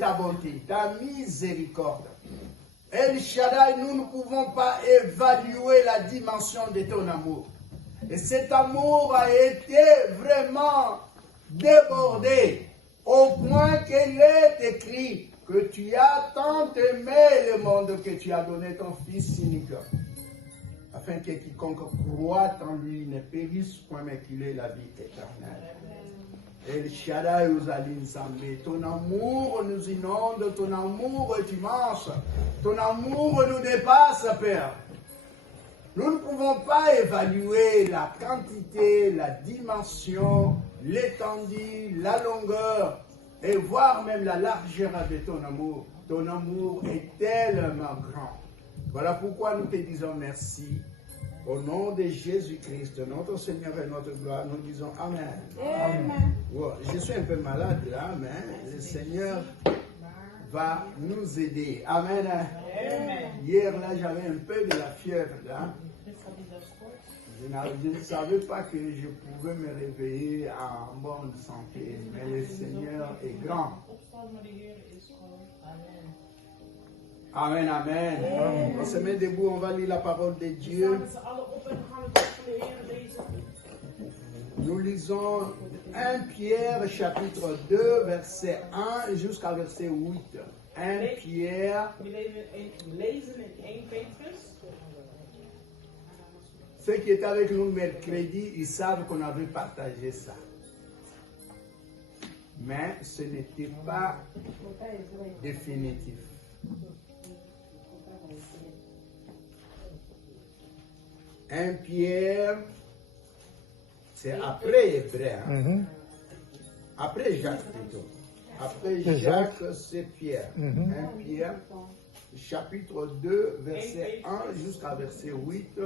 Ta bonté, ta miséricorde. El Shaddai, nous ne pouvons pas évaluer la dimension de ton amour. Et cet amour a été vraiment débordé au point qu'il est écrit que tu as tant aimé le monde que tu as donné ton Fils unique, afin que quiconque croit en lui ne périsse point, mais qu'il ait la vie éternelle. El Shaddai Uzalim Zambé, ton amour nous inonde, ton amour est immense, ton amour nous dépasse, Père. Nous ne pouvons pas évaluer la quantité, la dimension, l'étendue, la longueur et voir même la largeur de ton amour. Ton amour est tellement grand. Voilà pourquoi nous te disons merci. Au nom de Jésus-Christ, notre Seigneur et notre gloire, nous disons Amen. Amen. Wow, je suis un peu malade là, mais le Seigneur va nous aider. Amen. Amen. Hier là, j'avais un peu de la fièvre là. Je ne savais pas que je pouvais me réveiller en bonne santé, mais le Seigneur est grand. Amen, amen. On se met debout, on va lire la parole de Dieu. Nous lisons 1 Pierre chapitre 2, verset 1 jusqu'à verset 8. 1 Pierre. Ceux qui étaient avec nous mercredi, ils savent qu'on avait partagé ça. Mais ce n'était pas définitif. Un Pierre, c'est après Hébreu. Après Jacques plutôt. Après Jacques, c'est Pierre. 1 Pierre, chapitre 2, verset 1 jusqu'à verset 8.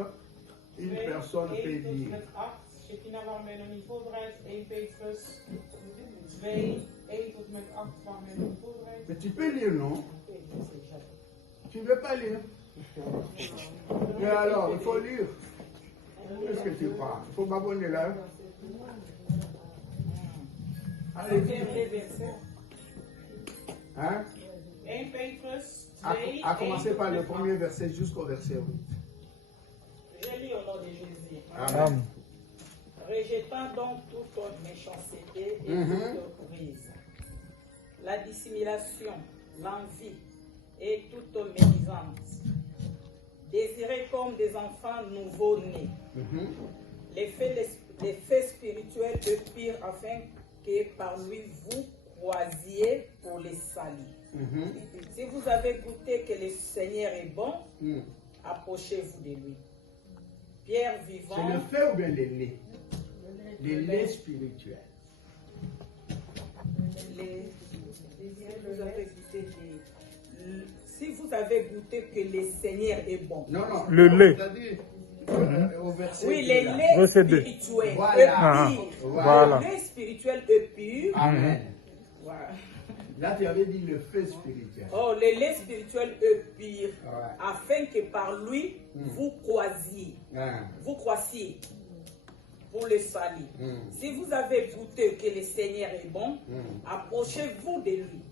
Une personne peut lire. Mais tu peux lire, non? Tu ne veux pas lire? Et alors, il faut lire. Qu'est-ce que tu crois? Il faut m'abonner là. Allez, hein? À commencer par le premier verset jusqu'au verset 8. Je lis au nom de Jésus. Amen. Rejetant donc toute méchanceté et toute prise, la dissimulation, l'envie et toute médisance. Désirez comme des enfants nouveau-nés. Les faits spirituels de pire afin que par lui vous croisiez pour les salir. Si vous avez goûté que le Seigneur est bon, approchez-vous de lui. Pierre vivant. C'est le fait ou bien le lait? Le lait spirituel. Si vous avez goûté que le Seigneur est bon. Non, non. Le lait. Au verset oui, le lait spirituel. Voilà. Voilà. Le lait spirituel est pur. Amen. Voilà. Là, tu avais dit le fait spirituel. Oh, le lait spirituel est pur. Afin que par lui, vous croisiez. Vous croissiez pour le salut. Si vous avez goûté que le Seigneur est bon, approchez-vous de lui.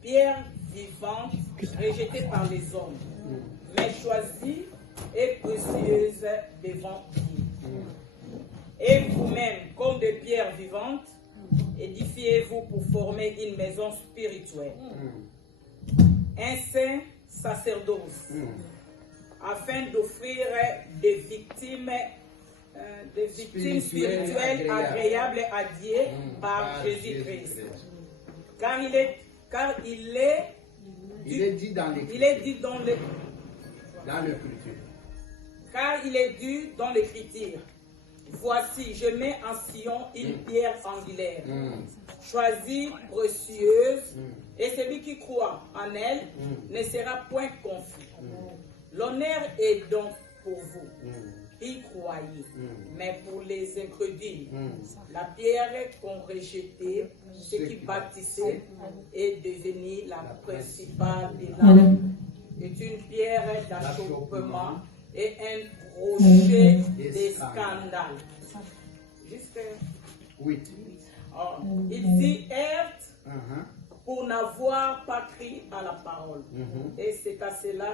Pierre vivante, rejetée par les hommes, mais choisie et précieuse devant Dieu. Et vous-même, comme des pierres vivantes, édifiez-vous pour former une maison spirituelle. Un saint sacerdoce, afin d'offrir des victimes spirituelles agréables à Dieu par Jésus-Christ. Car il est dit dans l'Écriture. Car il est dit dans l'Écriture. Voici, je mets en Sion une pierre angulaire, choisie, précieuse, et celui qui croit en elle ne sera point confus. L'honneur est donc pour vous qui croyez, mais pour les incrédules, la pierre qu'ont rejetée, ceux qui bâtissaient, est devenue la principale des lampes, est une pierre d'achoppement et un rocher de scandale. Juste 8. Il s'y heurte pour n'avoir pas cru à la parole. Et c'est à cela